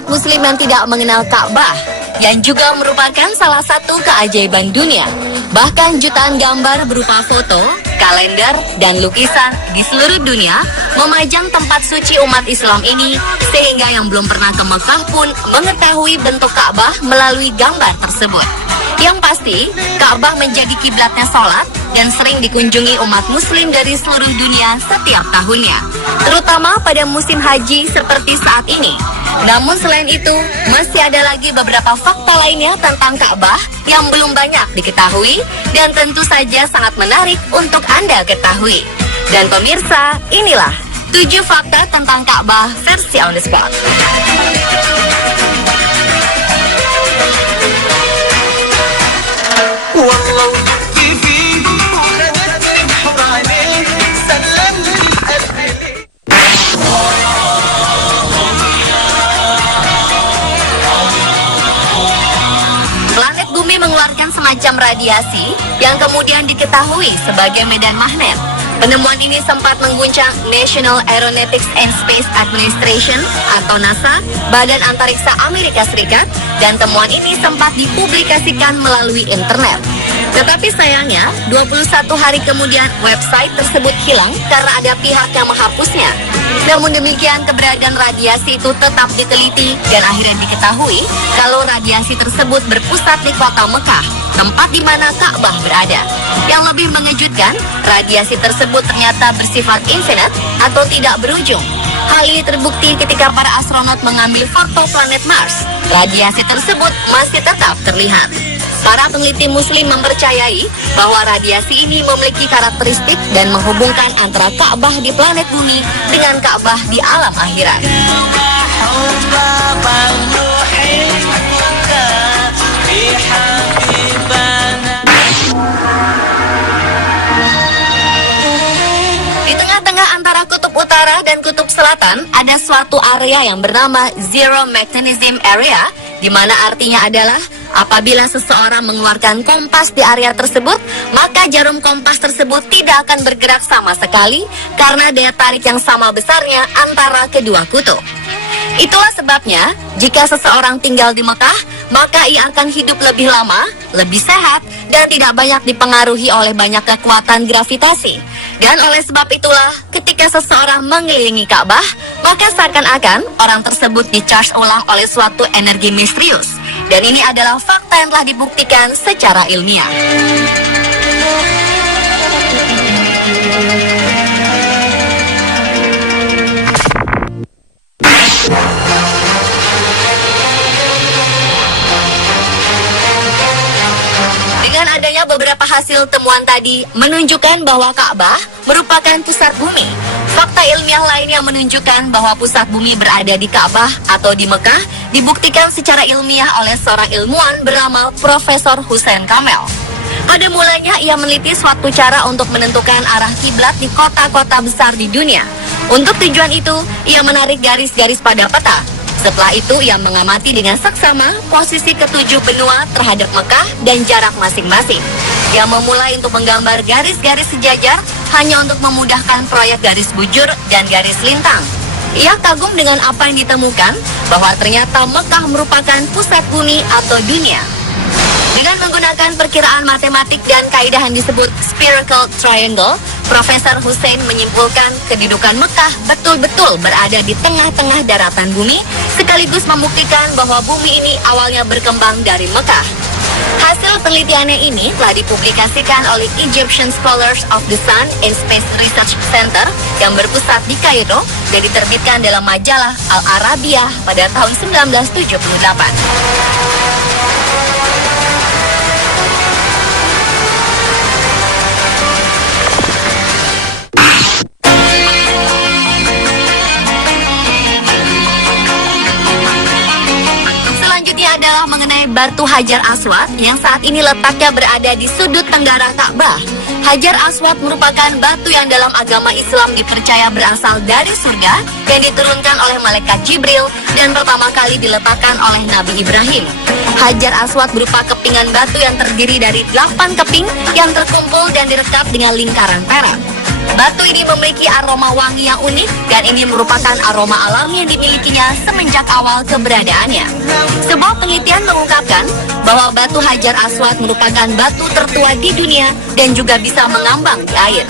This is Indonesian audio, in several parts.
umat muslim yang tidak mengenal Ka'bah, yang juga merupakan salah satu keajaiban dunia. Bahkan jutaan gambar berupa foto, kalender, dan lukisan di seluruh dunia memajang tempat suci umat Islam ini, sehingga yang belum pernah ke Mekah pun mengetahui bentuk Ka'bah melalui gambar tersebut. Yang pasti, Ka'bah menjadi kiblatnya sholat dan sering dikunjungi umat muslim dari seluruh dunia setiap tahunnya, terutama pada musim haji seperti saat ini. Namun selain itu, masih ada lagi beberapa fakta lainnya tentang Ka'bah yang belum banyak diketahui dan tentu saja sangat menarik untuk Anda ketahui. Dan pemirsa, inilah 7 fakta tentang Ka'bah versi on the spot. Mengeluarkan semacam radiasi yang kemudian diketahui sebagai medan magnet. Penemuan ini sempat mengguncang National Aeronautics and Space Administration atau NASA, Badan Antariksa Amerika Serikat, dan temuan ini sempat dipublikasikan melalui internet. Tetapi sayangnya, 21 hari kemudian website tersebut hilang karena ada pihak yang menghapusnya. Namun demikian, keberadaan radiasi itu tetap diteliti dan akhirnya diketahui kalau radiasi tersebut berpusat di kota Mekah, tempat di mana Ka'bah berada. Yang lebih mengejutkan, radiasi tersebut ternyata bersifat infinite atau tidak berujung. Hal ini terbukti ketika para astronot mengambil foto planet Mars. Radiasi tersebut masih tetap terlihat. Para peneliti muslim mempercayai bahwa radiasi ini memiliki karakteristik dan menghubungkan antara Ka'bah di planet bumi dengan Ka'bah di alam akhirat. Di tengah-tengah antara kutub utara dan kutub selatan ada suatu area yang bernama Zero Magnetism Area, di mana artinya adalah apabila seseorang mengeluarkan kompas di area tersebut, maka jarum kompas tersebut tidak akan bergerak sama sekali karena daya tarik yang sama besarnya antara kedua kutub. Itulah sebabnya, jika seseorang tinggal di Mekah, maka ia akan hidup lebih lama, lebih sehat, dan tidak banyak dipengaruhi oleh banyak kekuatan gravitasi. Dan oleh sebab itulah, ketika seseorang mengelilingi Ka'bah, maka seakan-akan orang tersebut di-charge ulang oleh suatu energi misterius. Dan ini adalah fakta yang telah dibuktikan secara ilmiah. Dengan adanya beberapa hasil temuan tadi menunjukkan bahwa Ka'bah merupakan pusat bumi. Fakta ilmiah lainnya menunjukkan bahwa pusat bumi berada di Ka'bah atau di Mekah dibuktikan secara ilmiah oleh seorang ilmuwan bernama Profesor Hussein Kamel. Pada mulanya ia meneliti suatu cara untuk menentukan arah kiblat di kota-kota besar di dunia. Untuk tujuan itu, ia menarik garis-garis pada peta. Setelah itu, ia mengamati dengan seksama posisi ketujuh benua terhadap Mekah dan jarak masing-masing. Ia memulai untuk menggambar garis-garis sejajar hanya untuk memudahkan proyek garis bujur dan garis lintang. Ia kagum dengan apa yang ditemukan, bahwa ternyata Mekah merupakan pusat bumi atau dunia. Dengan menggunakan perkiraan matematik dan kaidah yang disebut spherical triangle, Profesor Hussein menyimpulkan kedudukan Mekah betul-betul berada di tengah-tengah daratan bumi, sekaligus membuktikan bahwa bumi ini awalnya berkembang dari Mekah. Hasil penelitiannya ini telah dipublikasikan oleh Egyptian Scholars of the Sun and Space Research Center yang berpusat di Kairo dan diterbitkan dalam majalah Al-Arabiyah pada tahun 1978. Adalah mengenai batu Hajar Aswad yang saat ini letaknya berada di sudut tenggara Ka'bah. Hajar Aswad merupakan batu yang dalam agama Islam dipercaya berasal dari surga yang diturunkan oleh malaikat Jibril dan pertama kali diletakkan oleh Nabi Ibrahim. Hajar Aswad berupa kepingan batu yang terdiri dari 8 keping yang terkumpul dan direkat dengan lingkaran perak. Batu ini memiliki aroma wangi yang unik dan ini merupakan aroma alami yang dimilikinya semenjak awal keberadaannya. Sebuah penelitian mengungkapkan bahwa batu Hajar Aswad merupakan batu tertua di dunia dan juga bisa mengambang di air.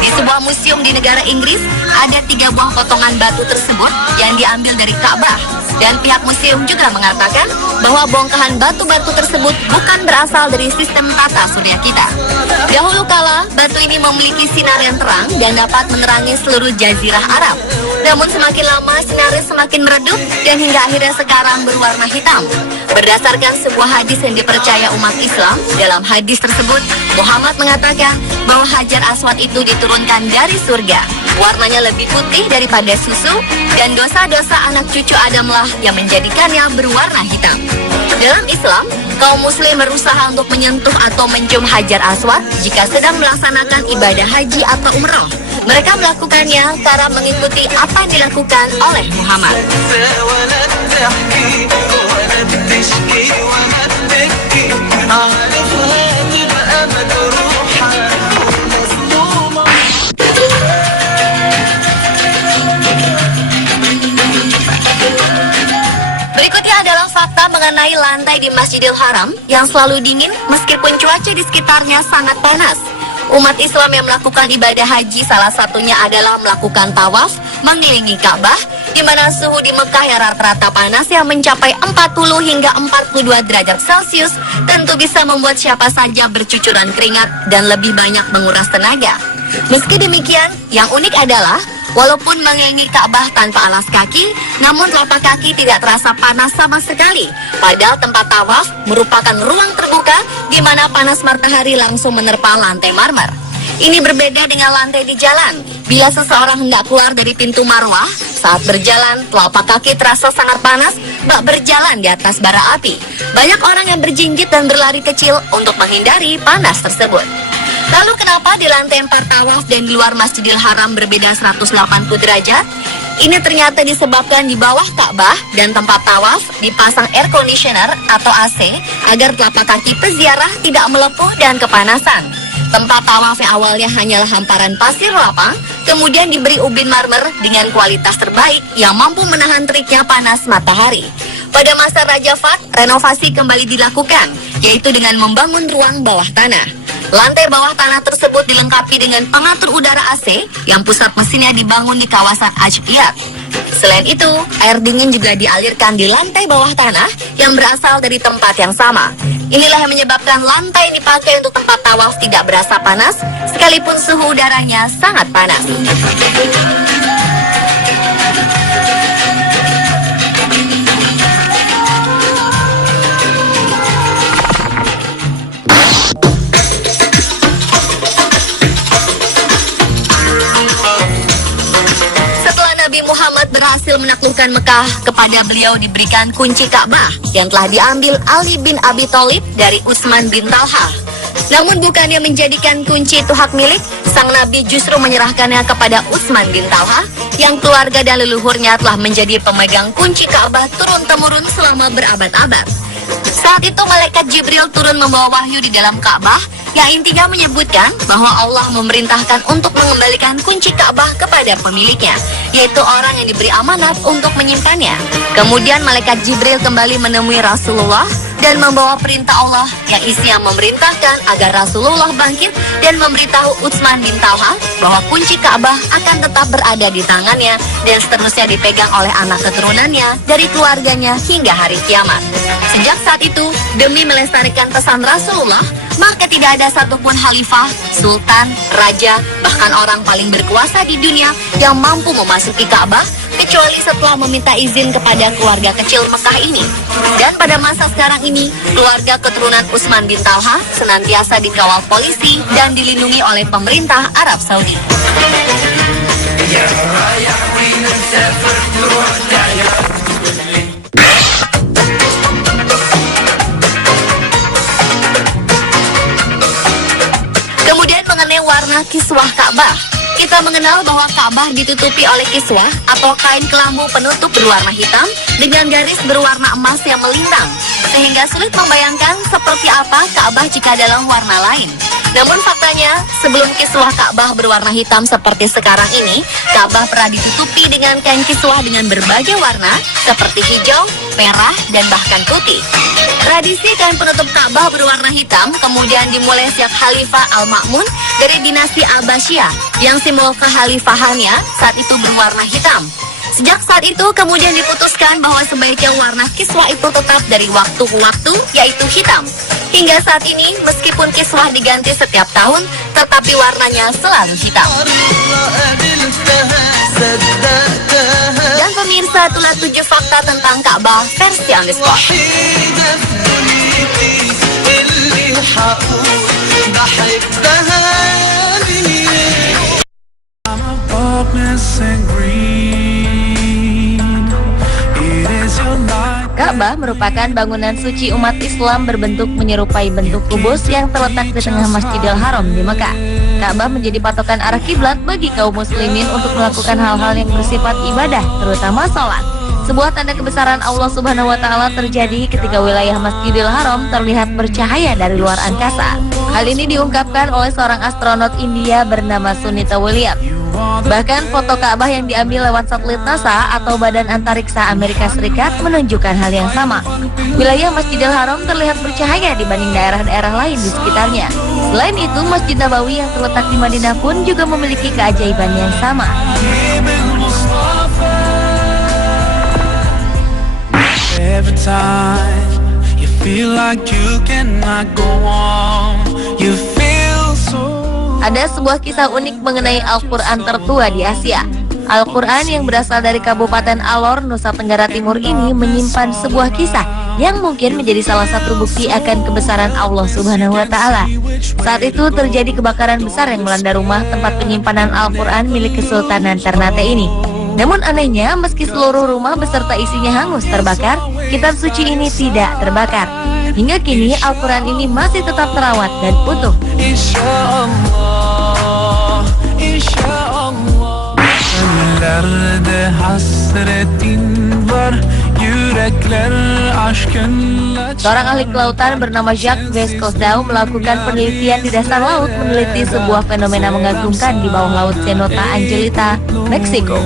Di sebuah museum di negara Inggris, ada 3 buah potongan batu tersebut yang diambil dari Ka'bah. Dan pihak museum juga mengatakan bahwa bongkahan batu-batu tersebut bukan berasal dari sistem tata surya kita. Dahulu kala, batu ini memiliki sinar yang terang dan dapat menerangi seluruh jazirah Arab. Namun semakin lama sinarnya semakin meredup dan hingga akhirnya sekarang berwarna hitam. Berdasarkan sebuah hadis yang dipercaya umat Islam, dalam hadis tersebut Muhammad mengatakan bahwa Hajar Aswad itu diturunkan dari surga. Warnanya lebih putih daripada susu dan dosa-dosa anak cucu Adamlah yang menjadikannya berwarna hitam. Dalam Islam, kaum muslim berusaha untuk menyentuh atau mencium Hajar Aswad jika sedang melaksanakan ibadah haji atau umroh. Mereka melakukannya karena mengikuti apa yang dilakukan oleh Muhammad. Berikutnya adalah fakta mengenai lantai di Masjidil Haram yang selalu dingin meskipun cuaca di sekitarnya sangat panas. Umat Islam yang melakukan ibadah haji salah satunya adalah melakukan tawaf mengelilingi Ka'bah, di mana suhu di Mekah yang rata-rata panas yang mencapai 40 hingga 42 derajat Celcius tentu bisa membuat siapa saja bercucuran keringat dan lebih banyak menguras tenaga. Meski demikian, yang unik adalah walaupun mengelilingi Ka'bah tanpa alas kaki, namun telapak kaki tidak terasa panas sama sekali. Padahal tempat tawaf merupakan ruang terbuka di mana panas matahari langsung menerpa lantai marmer. Ini berbeda dengan lantai di jalan. Bila seseorang hendak keluar dari pintu Marwah, saat berjalan, telapak kaki terasa sangat panas bak berjalan di atas bara api. Banyak orang yang berjinjit dan berlari kecil untuk menghindari panas tersebut. Lalu kenapa di lantai 4 tawaf dan di luar Masjidil Haram berbeda 180 derajat? Ini ternyata disebabkan di bawah Ka'bah dan tempat tawaf dipasang air conditioner atau AC agar telapak kaki peziarah tidak melepuh dan kepanasan. Tempat tawaf yang awalnya hanyalah hamparan pasir lapang, kemudian diberi ubin marmer dengan kualitas terbaik yang mampu menahan teriknya panas matahari. Pada masa Raja Fahd, renovasi kembali dilakukan, yaitu dengan membangun ruang bawah tanah. Lantai bawah tanah tersebut dilengkapi dengan pengatur udara AC yang pusat mesinnya dibangun di kawasan Ajfiyat. Selain itu, air dingin juga dialirkan di lantai bawah tanah yang berasal dari tempat yang sama. Inilah yang menyebabkan lantai yang dipakai untuk tempat tawaf tidak berasa panas, sekalipun suhu udaranya sangat panas. Muhammad berhasil menaklukkan Mekah, kepada beliau diberikan kunci Ka'bah yang telah diambil Ali bin Abi Thalib dari Utsman bin Talha. Namun bukannya menjadikan kunci itu hak milik, sang Nabi justru menyerahkannya kepada Utsman bin Talha yang keluarga dan leluhurnya telah menjadi pemegang kunci Ka'bah turun-temurun selama berabad-abad. Saat itu malaikat Jibril turun membawa wahyu di dalam Ka'bah yang intinya menyebutkan bahwa Allah memerintahkan untuk mengembalikan kunci Ka'bah kepada pemiliknya, yaitu orang yang diberi amanat untuk menyimpannya. Kemudian malaikat Jibril kembali menemui Rasulullah dan membawa perintah Allah yang isinya memerintahkan agar Rasulullah bangkit dan memberitahu Utsman bin Talha bahwa kunci Ka'bah akan tetap berada di tangannya dan seterusnya dipegang oleh anak keturunannya dari keluarganya hingga hari kiamat. Sejak saat itu, demi melestarikan pesan Rasulullah, maka tidak ada satupun khalifah, sultan, raja, bahkan orang paling berkuasa di dunia yang mampu memasuki Ka'bah kecuali setelah meminta izin kepada keluarga kecil Mekah ini. Dan pada masa sekarang ini, keluarga keturunan Utsman bin Talha senantiasa dikawal polisi dan dilindungi oleh pemerintah Arab Saudi. Kemudian mengenai warna kiswah Ka'bah. Kita mengenal bahwa Ka'bah ditutupi oleh kiswah atau kain kelambu penutup berwarna hitam dengan garis berwarna emas yang melintang, sehingga sulit membayangkan seperti apa Ka'bah jika dalam warna lain. Namun faktanya, sebelum kiswah Ka'bah berwarna hitam seperti sekarang ini, Ka'bah pernah ditutupi dengan kain kiswah dengan berbagai warna seperti hijau, merah, dan bahkan putih. Tradisi kain penutup Ka'bah berwarna hitam kemudian dimulai sejak Khalifah Al-Ma'mun dari dinasti Abbasiyah yang simbol kekhalifahannya saat itu berwarna hitam. Sejak saat itu kemudian diputuskan bahwa sebaiknya warna kiswah itu tetap dari waktu ke waktu, yaitu hitam. Hingga saat ini, meskipun kiswah diganti setiap tahun, tetapi warnanya selalu hitam. Dan pemirsa, itulah 7 fakta tentang Ka'bah versi on the spot. Ka'bah merupakan bangunan suci umat Islam berbentuk menyerupai bentuk kubus yang terletak di tengah Masjidil Haram di Mekah. Ka'bah menjadi patokan arah kiblat bagi kaum muslimin untuk melakukan hal-hal yang bersifat ibadah, terutama sholat. Sebuah tanda kebesaran Allah Subhanahu wa Ta'ala terjadi ketika wilayah Masjidil Haram terlihat bercahaya dari luar angkasa. Hal ini diungkapkan oleh seorang astronot India bernama Sunita Williams. Bahkan foto Ka'bah yang diambil lewat satelit NASA atau Badan Antariksa Amerika Serikat menunjukkan hal yang sama. Wilayah Masjidil Haram terlihat bercahaya dibanding daerah-daerah lain di sekitarnya. Selain itu, Masjid Nabawi yang terletak di Madinah pun juga memiliki keajaiban yang sama. Every time you feel like you cannot go on, you feel so. Ada sebuah kisah unik mengenai Al-Quran tertua di Asia. Al-Quran yang berasal dari Kabupaten Alor, Nusa Tenggara Timur ini menyimpan sebuah kisah yang mungkin menjadi salah satu bukti akan kebesaran Allah Subhanahu wa Ta'ala. Saat itu terjadi kebakaran besar yang melanda rumah tempat penyimpanan Al-Quran milik Kesultanan Ternate ini. Namun anehnya, meski seluruh rumah beserta isinya hangus terbakar, kitab suci ini tidak terbakar. Hingga kini Al-Quran ini masih tetap terawat dan utuh. Seorang ahli kelautan bernama Jacques Voscoe melakukan penelitian di dasar laut meneliti sebuah fenomena mengagumkan di bawah laut Cenote Angelita, Meksiko.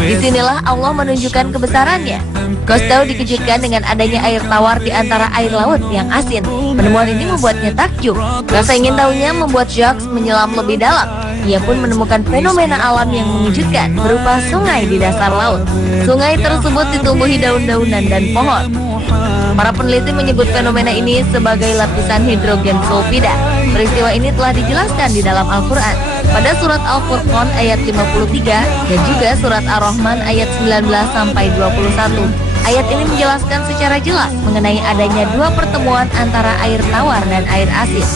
Disinilah Allah menunjukkan kebesarannya. Cousteau dikejutkan dengan adanya air tawar di antara air laut yang asin. Penemuan ini membuatnya takjub. Rasa ingin tahunya membuat Jacques menyelam lebih dalam. Ia pun menemukan fenomena alam yang mengejutkan berupa sungai di dasar laut. Sungai tersebut ditumbuhi daun-daunan dan pohon. Para peneliti menyebut fenomena ini sebagai lapisan hidrogen sulfida. Peristiwa ini telah dijelaskan di dalam Al-Quran pada surat Al-Furqan ayat 53 dan juga surat Ar-Rahman ayat 19-21. Ayat ini menjelaskan secara jelas mengenai adanya dua pertemuan antara air tawar dan air asin.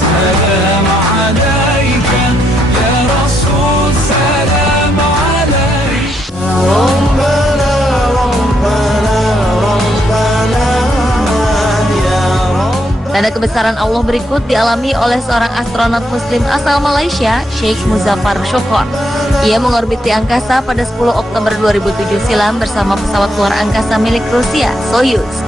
Tanda kebesaran Allah berikut dialami oleh seorang astronot muslim asal Malaysia, Sheikh Muzaffar Shukor. Ia mengorbiti angkasa pada 10 Oktober 2007 silam bersama pesawat luar angkasa milik Rusia, Soyuz.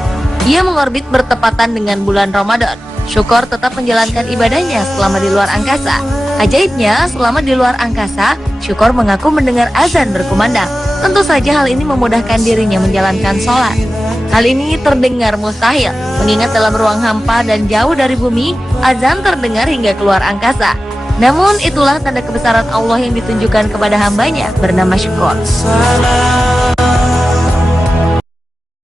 Ia mengorbit bertepatan dengan bulan Ramadan. Shukor tetap menjalankan ibadahnya selama di luar angkasa. Ajaibnya, selama di luar angkasa, Shukor mengaku mendengar azan berkumandang. Tentu saja hal ini memudahkan dirinya menjalankan sholat. Hal ini terdengar mustahil, mengingat dalam ruang hampa dan jauh dari bumi, azan terdengar hingga keluar angkasa. Namun itulah tanda kebesaran Allah yang ditunjukkan kepada hambanya bernama Shukor.